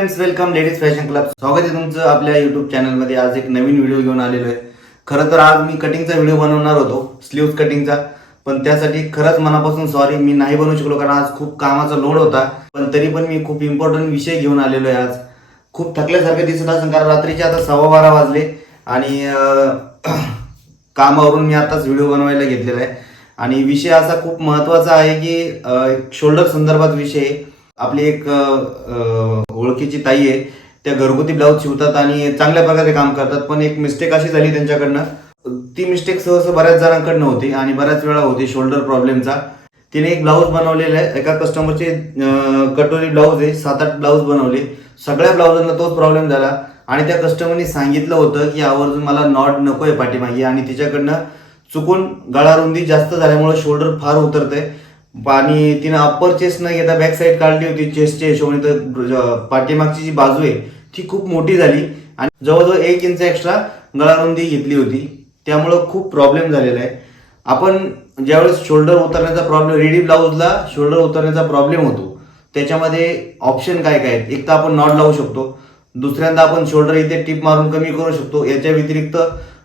Friends welcome ladies fashion club स्वागत आहे तुमचं आपल्या युट्यूब चॅनलमध्ये आज एक नवीन व्हिडिओ घेऊन आलेलो आहे. खरं तर आज मी कटिंगचा व्हिडिओ बनवणार होतो स्लीव्ह कटिंगचा पण त्यासाठी खरंच मनापासून सॉरी मी नाही बनवू शकलो कारण आज खूप कामाचा लोड होता. पण तरी पण मी खूप इम्पॉर्टंट विषय घेऊन आलेलो आहे आज. खूप थकल्यासारखं दिसत असेल कारण रात्रीचे आता सव्वा बारा वाजले आणि कामावरून मी आताच व्हिडिओ बनवायला घेतलेला आहे. आणि विषय असा खूप महत्त्वाचा आहे की शोल्डर संदर्भात विषय आहे. आपली एक ओळखीची ताई आहे. त्या घरगुती ब्लाऊज शिवतात आणि चांगल्या प्रकारे काम करतात. पण एक मिस्टेक अशी झाली त्यांच्याकडनं. ती मिस्टेक सहसा बऱ्याच जणांकडनं होती आणि बऱ्याच वेळा होती शोल्डर प्रॉब्लेमचा तिने एक ब्लाऊज बनवलेला आहे. एका कस्टमरचे कटोरी ब्लाऊज आहे. सात आठ ब्लाऊज बनवले. सगळ्या ब्लाऊजांना तोच प्रॉब्लेम झाला. आणि त्या कस्टमरनी सांगितलं होतं की आवर्जून मला नॉट नको आहे पाठीमागे. आणि तिच्याकडनं चुकून गळारुंदी जास्त झाल्यामुळे शोल्डर फार उतरते. आणि तिनं अप्पर चेस्ट न घेता बॅक साईड काढली होती चेस्टच्या हिशोबाने तर पाठीमागची जी बाजू आहे ती खूप मोठी झाली. आणि जवळजवळ एक इंच एक्स्ट्रा गळारुंदी घेतली होती. त्यामुळं खूप प्रॉब्लेम झालेला आहे. आपण ज्यावेळेस शोल्डर उतरण्याचा प्रॉब्लेम रेडी ब्लाऊजला शोल्डर उतरण्याचा प्रॉब्लेम होतो त्याच्यामध्ये ऑप्शन काय काय आहेत? एक तर आपण नॉट लावू शकतो. दुसऱ्यांदा आपण शोल्डर इथे टिप मारून कमी करू शकतो. याच्या व्यतिरिक्त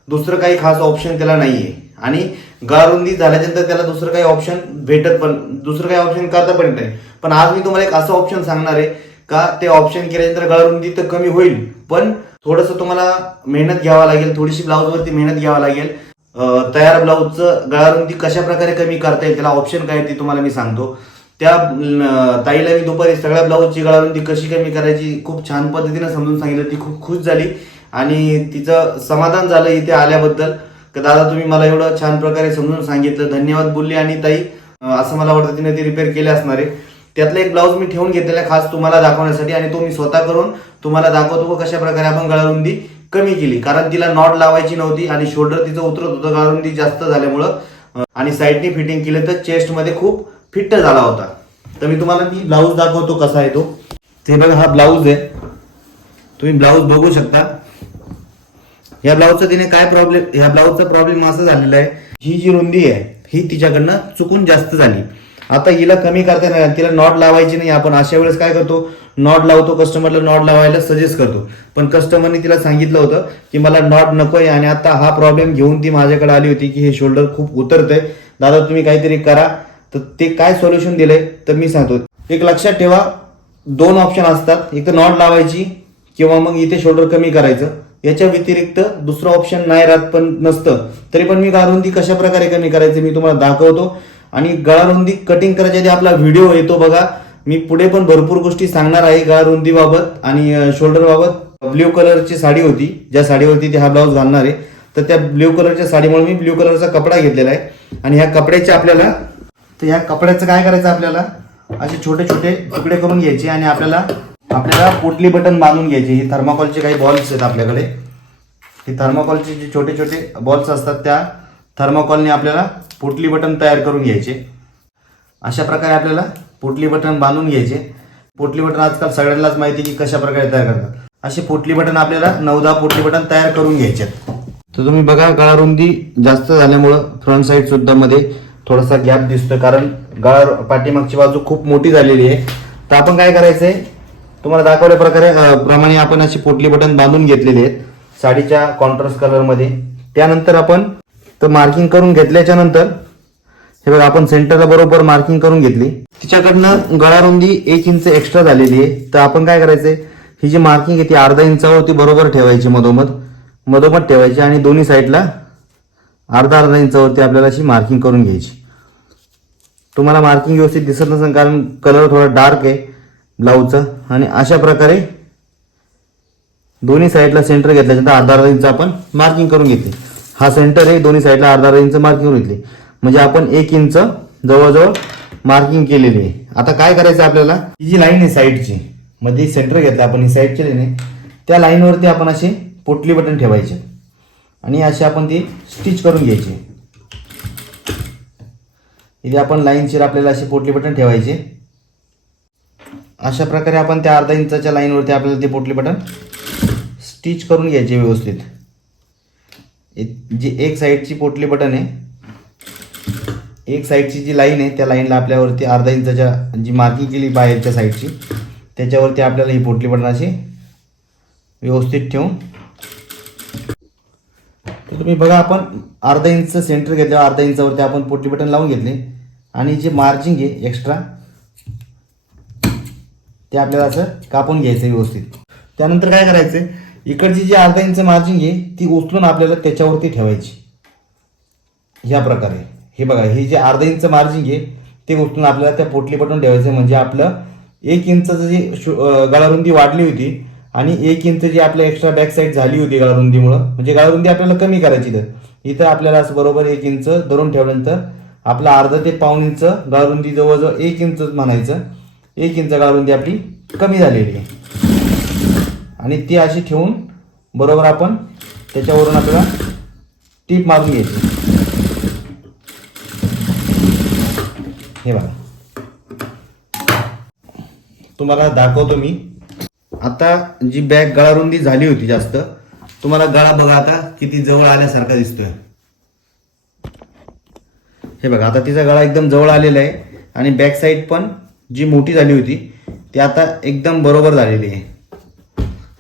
दुसरं काही खास ऑप्शन त्याला नाही आहे आणि गारुंदी झाल्यानंतर त्याला दुसरं काही ऑप्शन भेटत पण दुसरं काही ऑप्शन करता पण नाही. पण आज मी तुम्हाला एक असं ऑप्शन सांगणार आहे का ते ऑप्शन केल्यानंतर गळारुंदी तर कमी होईल पण थोडंसं तुम्हाला मेहनत घ्यावा लागेल थोडीशी ब्लाऊजवरती मेहनत घ्यावा लागेल. तयार ब्लाऊजचं गळारुंदी कशा प्रकारे कमी करता येईल त्याला ऑप्शन काय आहे ते तुम्हाला मी सांगतो. त्या ताईला मी दुपारी सगळ्या ब्लाऊजची गळारुंदी कशी कमी करायची खूप छान पद्धतीनं समजून सांगितलं ती खूप खुश झाली. आणि तिचं समाधान झालं इथे आल्याबद्दल. तर दादा तुम्ही मला एवढं छान प्रकारे समजून सांगितलं. धन्यवाद बोलली आणि ताई असं मला वाटतं तिने ते रिपेअर केले असणार आहे. त्यातला एक ब्लाऊज मी ठेवून घेतलेला आहे खास तुम्हाला दाखवण्यासाठी आणि तो मी स्वतः करून तुम्हाला दाखवतो व कशा प्रकारे आपण गळारुंदी कमी केली. कारण तिला नॉट लावायची नव्हती आणि शोल्डर तिचं उतरत होतं. गळारुंदी जास्त झाल्यामुळं आणि साईडनी फिटिंग केलं तर चेस्टमध्ये खूप फिट्ट झाला होता. तर मी तुम्हाला मी ब्लाऊज दाखवतो कसा आहे तो. ते बघा हा ब्लाऊज आहे. तुम्ही ब्लाऊज बघू शकता. या ब्लाऊजचा तिने काय प्रॉब्लेम ह्या ब्लाऊजचा प्रॉब्लेम असा झालेला आहे ही जी रुंदी आहे ही तिच्याकडनं चुकून जास्त झाली. आता हिला कमी करता नाही तिला नॉट लावायची नाही आपण अशा वेळेस काय करतो नॉट लावतो कस्टमरला नॉट लावायला सजेस्ट करतो. पण कस्टमरने तिला सांगितलं होतं की मला नॉट नको आहे आणि आता हा प्रॉब्लेम घेऊन ती माझ्याकडे आली होती की हे शोल्डर खूप उतरतंय. दादा तुम्ही काहीतरी करा. तर ते काय सोल्युशन दिलंय तर मी सांगतो. एक लक्षात ठेवा दोन ऑप्शन असतात. एक तर नॉट लावायची किंवा मग इथे शोल्डर कमी करायचं. याच्या व्यतिरिक्त दुसरं ऑप्शन नाही राहत पण नसतं. तरी पण मी गाळरुंदी कशा प्रकारे कमी करायचं मी तुम्हाला दाखवतो. आणि गळारुंदी कटिंग करायच्या आधी आपला व्हिडिओ येतो बघा. मी पुढे पण भरपूर गोष्टी सांगणार आहे गळारुंदी बाबत आणि शोल्डर बाबत. ब्ल्यू कलरची साडी होती. ज्या साडीवरती ते हा ब्लाऊज घालणार आहे. तर त्या ब्ल्यू कलरच्या साडीमुळे मी ब्ल्यू कलरचा कपडा घेतलेला आहे. आणि ह्या कपड्याचे आपल्याला तर ह्या कपड्याचं काय करायचं आपल्याला? असे छोटे छोटे तुकडे करून घ्यायचे आणि आपल्याला आपल्याला पोटली बटन बांधून घ्यायची? ही थर्माकोलचे काही बॉल्स आहेत आपल्याकडे. ही थर्माकोलचे जे छोटे छोटे बॉल्स असतात त्या थर्माकॉलने आपल्याला पोटली बटन तयार करून घ्यायचे. अशा प्रकारे आपल्याला पोटली बटन बांधून घ्यायचे. पोटली बटन आजकाल सगळ्यांनाच माहिती आहे की कशा प्रकारे तयार करतात. असे पोटली बटन आपल्याला नऊ दहा पोटली बटन तयार करून घ्यायचे तर तुम्ही बघा गळारुंदी जास्त झाल्यामुळं फ्रंट साईड सुद्धा मध्ये थोडासा गॅप दिसतोय. कारण गळा पाठीमागची बाजू खूप मोठी झालेली आहे. तर आपण काय करायचंय? तुम्हाला दाखवल्या प्रकारे प्रमाणे आपण अशी पोटली बटन बांधून घेतलेली आहेत. साडीच्या कॉन्ट्रास्ट कलरमध्ये त्यानंतर आपण तर मार्किंग करून घेतल्याच्या नंतर हे बघा आपण सेंटरला बरोबर मार्किंग करून घेतली. तिच्याकडनं गळारुंदी एक इंच एक्स्ट्रा झालेली आहे. तर आपण काय करायचंय? ही जी मार्किंग आहे ती अर्धा इंचावरती बरोबर ठेवायची मधोमध. मधोमध ठेवायची आणि दोन्ही साईडला अर्धा अर्धा इंचावरती आपल्याला अशी मार्किंग करून घ्यायची. तुम्हाला मार्किंग व्यवस्थित दिसत नसेल कारण कलर थोडा डार्क आहे. ब्लाऊजचा. आणि अशा प्रकारे दोन्ही साईडला सेंटर घेतल्यानंतर अर्धा अर्धा इंच आपण मार्किंग करून घेतली. हा सेंटर आहे दोन्ही साईडला अर्धा अर्धा इंच मार्किंग करून घेतली. म्हणजे आपण एक इंच जवळजवळ मार्किंग केलेली आहे. आता काय करायचं आपल्याला? ही जी लाईन आहे साईडची मध्ये सेंटर घेतलं आपण ही साईडची लाईन आहे. त्या लाईनवरती आपण असे पोटली बटन ठेवायचे. आणि असे आपण ती स्टिच करून घ्यायची. इथे आपण लाईनशीर आपल्याला असे पोटली बटन ठेवायचे. अशा प्रकारे आपण त्या अर्धा इंचाच्या लाईनवरती आपल्याला ते पोटली बटन स्टिच करून घ्यायचे व्यवस्थित. एक- जी एक साईडची पोटली बटन आहे एक साईडची जी लाईन आहे त्या लाईनला आपल्यावरती अर्धा इंचाच्या जी मार्किंग केली बाहेरच्या साईडची त्याच्यावरती आपल्याला ही पोटली बटन अशी व्यवस्थित ठेवून. तर तुम्ही बघा आपण अर्धा इंच सेंटर घेतल्यावर अर्धा इंचावरती आपण पोटली बटन लावून घेतले. आणि जे मार्जिंग आहे एक्स्ट्रा ते आपल्याला असं कापून घ्यायचं व्यवस्थित. त्यानंतर काय करायचं? इकडची जी अर्धा इंच मार्जिन आहे ती उचलून आपल्याला त्याच्यावरती ठेवायची. ह्या प्रकारे. हे बघा हे जे अर्धा इंच मार्जिन आहे ते उचलून आपल्याला त्या पोटली पटून ठेवायचं म्हणजे आपलं एक इंचाचं जे शो- गळारुंदी वाढली होती आणि एक इंच जी आपल्या एक्स्ट्रा बॅक साईड झाली होती गळारुंदीमुळं म्हणजे गळारुंदी आपल्याला कमी करायची तर इथं आपल्याला असं बरोबर एक इंच धरून ठेवल्यानंतर आपला अर्धा ते पाऊण इंच गळारुंदी जवळजवळ एक इंच म्हणायचं. एक इंच गळारुंदी आपली कमी झालेली आहे. आणि ती अशी ठेवून बरोबर आपण त्याच्यावरून आपल्याला टीप मारून घ्यायची. हे बघा. तुम्हाला दाखवतो मी. आता जी बॅग गळारुंदी झाली होती जास्त तुम्हाला गळा बघा आता किती जवळ आल्यासारखा दिसतोय. हे बघा आता तिचा गळा एकदम जवळ आलेला आहे आणि बॅक साईड पण जी मोठी झाली होती ती आता एकदम बरोबर झालेली आहे.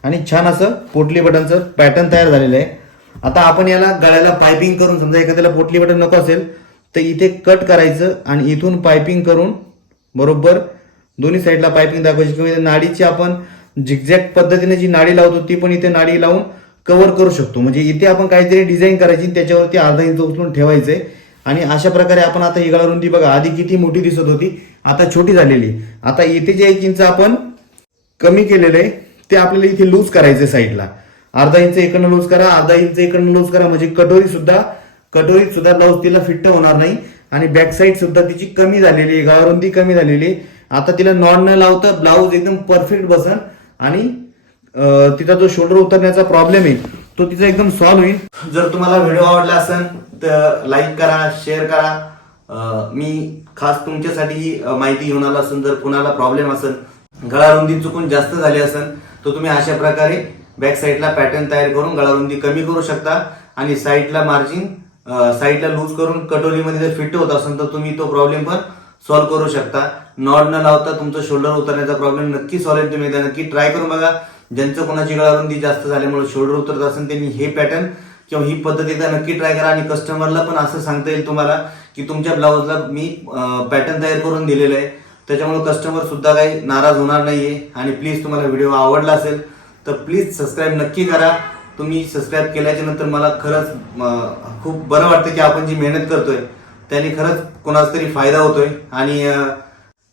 आणि छान असं पोटली बटनचं पॅटर्न तयार झालेलं आहे. आता आपण याला गळ्याला पायपिंग करून समजा एखाद्याला पोटली बटन नको असेल तर इथे कट करायचं आणि इथून पायपिंग करून बरोबर दोन्ही साईडला पायपिंग दाखवायची. किंवा नाडीची आपण झिकझॅक पद्धतीने जी नाडी लावतो ती पण इथे नाडी लावून कव्हर करू शकतो. म्हणजे इथे आपण काहीतरी डिझाईन करायची त्याच्यावरती अर्धा इंच उचलून ठेवायचं आहे आणि अशा प्रकारे आपण आता ही रुंदी बघा आधी किती मोठी दिसत होती आता छोटी झालेली. आता इथे जे एक इंच आपण कमी केलेलं आहे ते आपल्याला इथे लूज करायचं साईडला अर्धा इंच इकडनं लूज करा अर्धा इंच इकडनं लूज करा म्हणजे कटोरी सुद्धा कटोरीत सुद्धा ब्लाऊज तिला फिट्ट होणार नाही. आणि बॅक साईड सुद्धा तिची कमी झालेली आहे गाळरुंदी कमी झालेली आहे. आता तिला नॉन न लावता ब्लाऊज एकदम परफेक्ट बसन. आणि तिचा जो शोल्डर उतरण्याचा प्रॉब्लेम आहे तो तिचा एकदम सॉल्व्ह होईल. जर तुम्हाला व्हिडिओ आवडला असेल तर लाईक करा शेअर करा. मी खास तुमच्यासाठी माहिती घेऊन आलो असेल जर कुणाला प्रॉब्लेम असेल गळारुंदी चुकून जास्त झाली असेल तर तुम्ही अशा प्रकारे बॅक साईडला पॅटर्न तयार करून गळारुंदी कमी करू शकता. आणि साईडला मार्जिन साईडला लूज करून कटोरीमध्ये जर फिट होत असेल तर तुम्ही तो प्रॉब्लेम पण सॉल्व्ह करू शकता. नॉड न लावता तुमचं शोल्डर उतरण्याचा प्रॉब्लेम नक्की सॉल्व्ह तुम्ही एकदा नक्की ट्राय करून बघा. ज्यांचं कोणाची गळारुंदी जास्त झाल्यामुळे शोल्डर उतरत असेल त्यांनी हे पॅटर्न किंवा ही पद्धत एकदा नक्की ट्राय करा आणि कस्टमरला पण असं सांगता येईल तुम्हाला की तुमच्या ब्लाऊजला मी पॅटर्न तयार करून दिलेलं आहे. त्याच्यामुळे कस्टमर सुद्धा काही नाराज होणार नाहीये. आणि प्लीज तुम्हाला व्हिडिओ आवडला असेल तर प्लीज सबस्क्राईब नक्की करा. तुम्ही सबस्क्राईब केल्याच्यानंतर मला खरंच खूप बरं वाटतं की आपण जी मेहनत करतोय त्याने खरंच कोणाचा तरी फायदा होतोय. आणि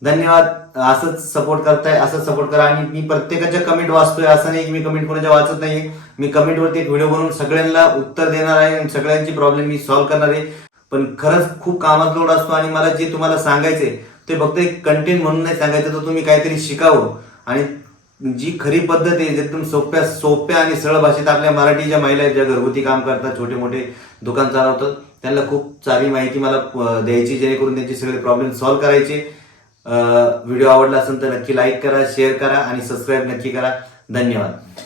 धन्यवाद. असंच सपोर्ट करताय असंच सपोर्ट करा. आणि मी प्रत्येकाच्या कमेंट वाचतोय असं नाही की मी कमेंट कोणाच्या वाचत नाही मी कमेंटवरती एक व्हिडिओ बनवून सगळ्यांना उत्तर देणार आहे आणि सगळ्यांची प्रॉब्लेम मी सॉल्व्ह करणार आहे. पण खरंच खूप कामात लोड असतो आणि मला जे तुम्हाला सांगायचंय ते फक्त एक कंटेंट म्हणून नाही सांगायचं तर तुम्ही काहीतरी शिकावं. आणि जी खरी पद्धत आहे एकदम सोप्या सोप्या आणि सरळ भाषेत आपल्या मराठी महिला आहेत ज्या घरगुती काम करतात छोटे मोठे दुकान चालवतात त्यांना खूप चांगली माहिती मला द्यायची जेणेकरून त्यांचे सगळे प्रॉब्लेम सॉल्व्ह करायचे. व्हिडिओ आवडला असेल तर नक्की लाईक करा शेअर करा आणि सबस्क्राईब नक्की करा. धन्यवाद.